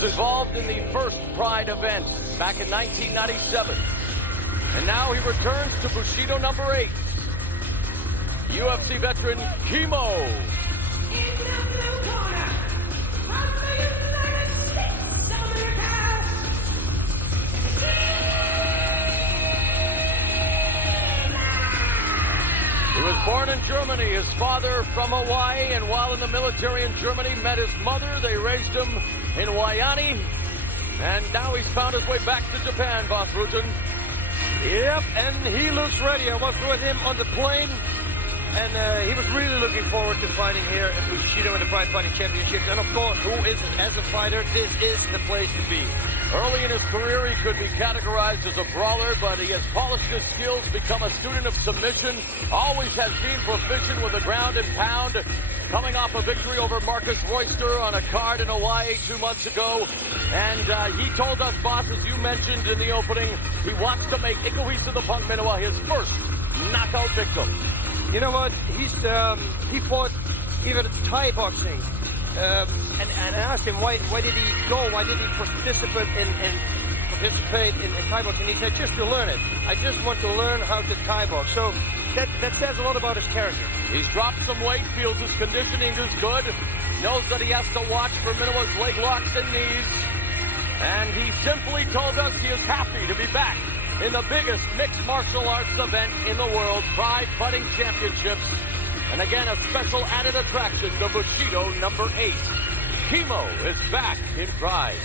was involved in the first Pride event back in 1997. And now he returns to Bushido number 8. UFC veteran Kimo. In the blue corner, from the United States of America, He was born in Germany, his father from Hawaii, and while in the military in Germany, met his mother. They raised him in Waiani, and now he's found his way back to Japan, Boss Rutan. Yep, and he looks ready. I was with him on the plane, and he was really looking forward to fighting here at Bushido in the Pride Fighting Championships. And of course, who isn't as a fighter? This is the place to be. Early in his career, he could be categorized as a brawler, but he has polished his skills, become a student of submission, always has been proficient with the ground and pound, coming off a victory over Marcus Royster on a card in Hawaii 2 months ago. And he told us, boss, as you mentioned in the opening, he wants to make Ikushia the Punk Minowa his first knockout victim. You know what? He fought even Thai boxing. And I asked him why did he go? Why did he participate in Thai boxing? He said, just to learn it. I just want to learn how to Thai box. So that says a lot about his character. He's dropped some weight, feels his conditioning is good, knows that he has to watch for Minowa's leg locks and knees. And he simply told us he is happy to be back in the biggest mixed martial arts event in the world, Pride Fighting Championships. And again, a special added attraction to Bushido number 8. Kimo is back in Pride.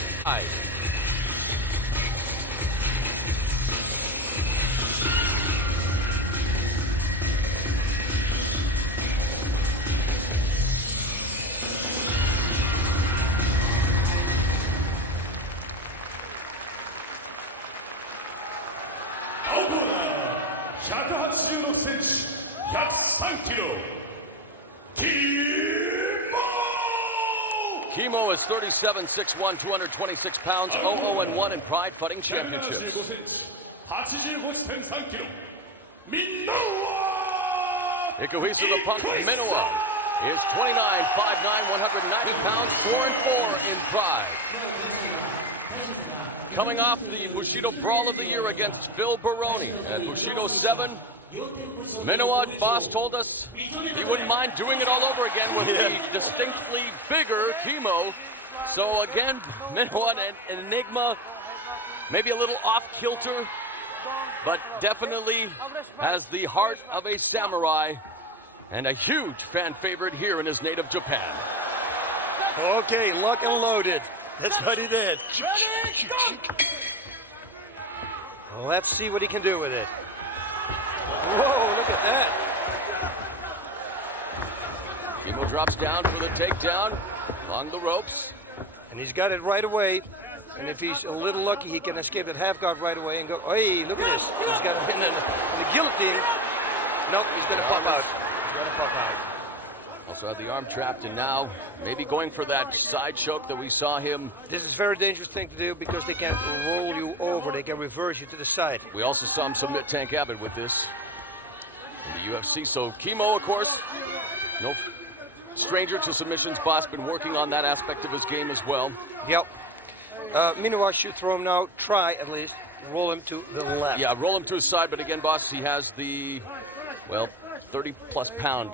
Kimo is 37, 6'1", 226 pounds, 0-0-1 in Pride Fighting Championships. Ikushia the Punk Minowa is 29, 5'9", 190 pounds, 4-4 in Pride. Coming off the Bushido Brawl of the Year against Phil Baroni at Bushido 7. Minowa, boss told us he wouldn't mind doing it all over again with the distinctly bigger Kimo. So again, Minowa, an enigma, maybe a little off-kilter, but definitely has the heart of a samurai and a huge fan favorite here in his native Japan. Okay, lock and loaded. That's what he did. Let's see what he can do with it. Whoa, look at that. Kimo drops down for the takedown along the ropes. And he's got it right away. And if he's a little lucky, he can escape that half guard right away and go, hey, look at this. He's got him in the guillotine. Nope, he's going to pop out. He's going to pop out. Also had the arm trapped, and now maybe going for that side choke that we saw him. This is a very dangerous thing to do because they can roll you over. They can reverse you to the side. We also saw him submit Tank Abbott with this in the UFC. So Kimo, of course, no stranger to submissions. Boss been working on that aspect of his game as well. Yep. Minowa should throw him now. Try at least. Roll him to the left. Yeah, roll him to his side. But again, boss, he has the, well, 30-plus pound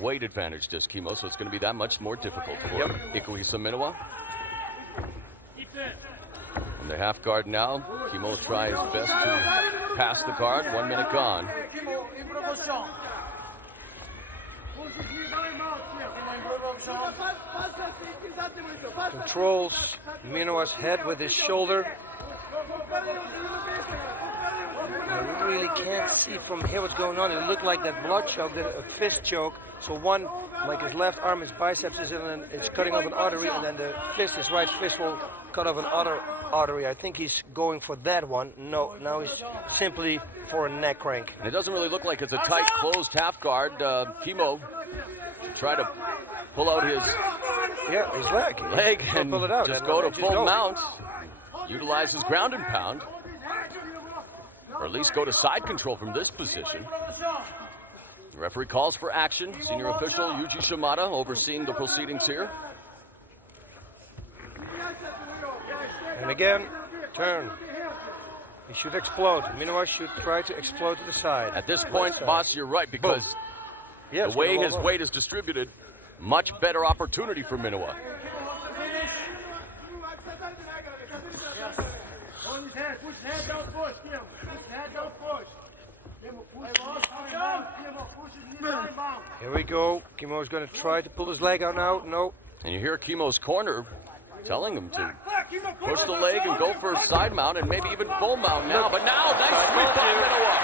weight advantage, does Kimo, so it's going to be that much more difficult for Ikushia Minowa. In the half guard now, Kimo will try his best to pass the guard. 1 minute gone. Controls Minowa's head with his shoulder. I really can't see from here what's going on. It looked like that blood choke, a fist choke. So one, like his left arm, his biceps is in, and it's cutting off an artery, and then the fist, his right fist will cut off an other artery. I think he's going for that one. No, now he's simply for a neck crank. And it doesn't really look like it's a tight, closed half guard. Kimo try to pull out his leg and pull it out. Just go to full mount. Utilize his ground and pound. Or at least go to side control from this position. The referee calls for action. Senior official Yuji Shimada overseeing the proceedings here. And again, turn. He should explode. Minowa should try to explode to the side. At this point, boss, you're right, because yes, the way his weight is distributed, much better opportunity for Minowa. Here we go. Kimo's going to try to pull his leg out now. No. And you hear Kimo's corner telling him to push the leg and go for a side mount and maybe even full mount now. But now, nice sweep by Minowa.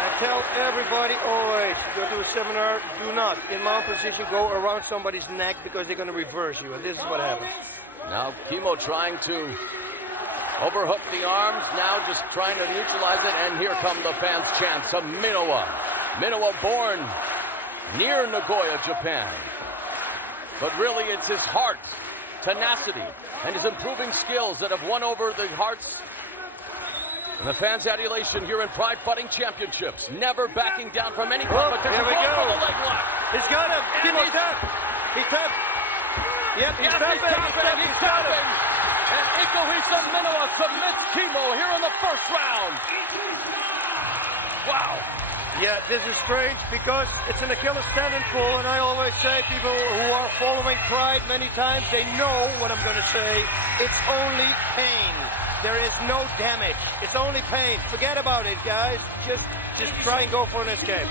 I tell everybody always, go to a seminar, do not, in mount position, go around somebody's neck because they're going to reverse you. And this is what happens. Now Kimo trying to overhook the arms, now just trying to neutralize it. And here come the fans' chants of Minowa. Minowa born near Nagoya, Japan. But really it's his heart, tenacity, and his improving skills that have won over the hearts and the fans' adulation here in Pride Fighting Championships. Never backing down from any competition. Here we go. The leg lock. He's got him. Kimo tapped. He tapped. Yep, he's tapping. He's tapping. And Ikushia Minowa submits Kimo here in the first round. Wow. Yeah, this is strange because it's an Achilles tendon pull, and I always say people who are following Pride many times, they know what I'm going to say. It's only pain. There is no damage. It's only pain. Forget about it, guys. Just try and go for an escape.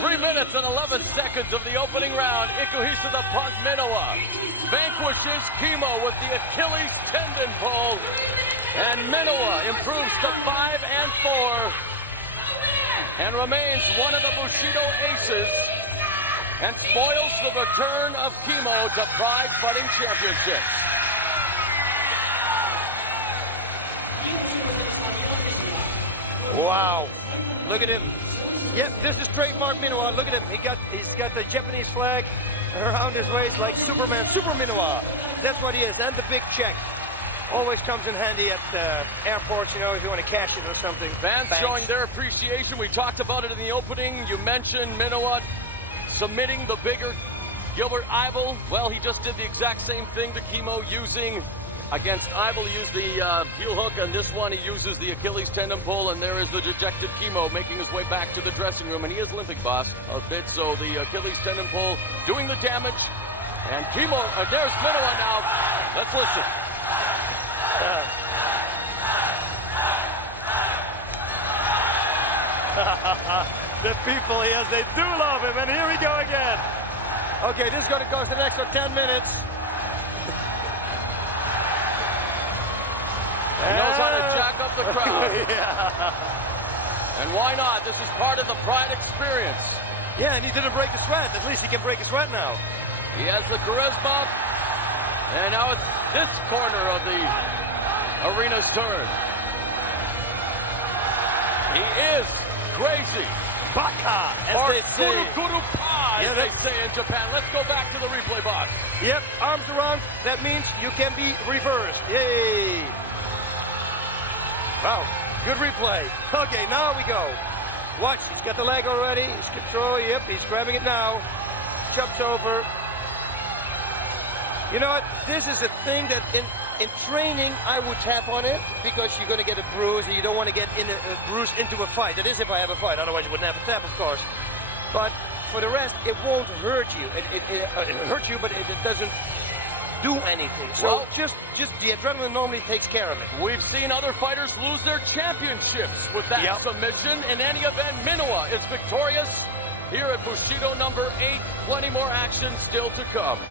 3 minutes and 11 seconds of the opening round. Ikushia the Punk Minowa vanquishes Kimo with the Achilles tendon pull. And Minowa improves to 5-4. And remains one of the Bushido aces and spoils the return of Kimo to Pride Fighting Championships. Wow. Look at him. Yep, this is trademark Minowa. Look at him. He's got the Japanese flag around his waist like Superman. Super Minowa. That's what he is. And the big check. Always comes in handy at airports, you know, if you want to cash it or something. Fans showing their appreciation. We talked about it in the opening. You mentioned Minowa submitting the bigger Gilbert Ivel. Well, he just did the exact same thing to Kimo, using against Ivel. He used the heel hook, and this one he uses the Achilles tendon pull, and there is the dejected Kimo making his way back to the dressing room, and he is limping, boss, a bit, so the Achilles tendon pull doing the damage. And Kimo, there's Minowa now. Let's listen. The people, yes, they do love him, and here we go again. Okay, this is going to cost an extra 10 minutes. He knows how to jack up the crowd. Yeah. And why not? This is part of the Pride experience. Yeah, and he didn't break a sweat. At least he can break a sweat now. He has the charisma. And now it's this corner of the arena's turn. He is crazy. Baka, Or as they say. Kuru-kuru-pa, as they say in Japan. Let's go back to the replay box. Yep, arms around. That means you can be reversed. Yay. Wow, good replay. Okay, now we go. Watch, he's got the leg already. He's control. Yep, he's grabbing it now. Chops over. You know what? This is a thing that in training I would tap on it because you're going to get a bruise and you don't want to get a bruise into a fight. That is if I have a fight. Otherwise you wouldn't have a tap, of course. But for the rest, it won't hurt you. It hurts you, but it doesn't do anything. So well, just the adrenaline normally takes care of it. We've seen other fighters lose their championships with that submission. In any event, Minowa is victorious here at Bushido number 8. Plenty more action still to come.